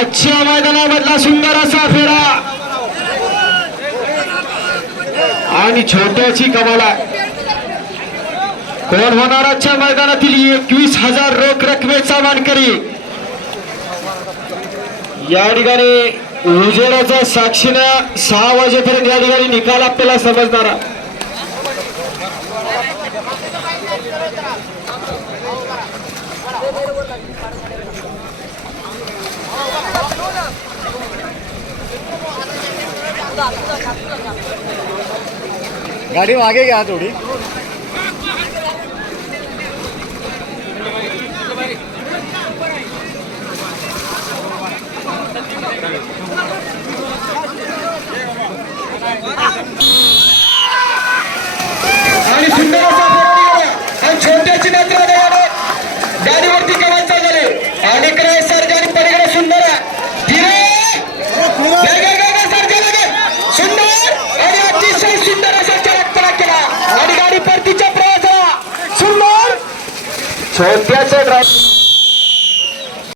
आजच्या मैदानामधला सुंदर असा फेरा. आणि छोट्याची कमाल कोण होणार आजच्या मैदानातील? एकवीस हजार रोख रकमेचा मानकरी. या ठिकाणी उजेडाच्या साक्षीनं सहा वाजेपर्यंत या ठिकाणी निकाल आपल्याला समजणारा. गाडी मागे घ्या थोडी आणि सुंदर असा फेरा निघाला आणि छोट्याची मात्र आढळले. गाडीवरती कमाल झाले आणि कडे सर्जा आणि पलीकडे सुंदर आहे. धीरे. गे, गे, गे, गे, सर्जा लगे. सुंदर आणि अतिशय सुंदर असा चमत्कार केला आणि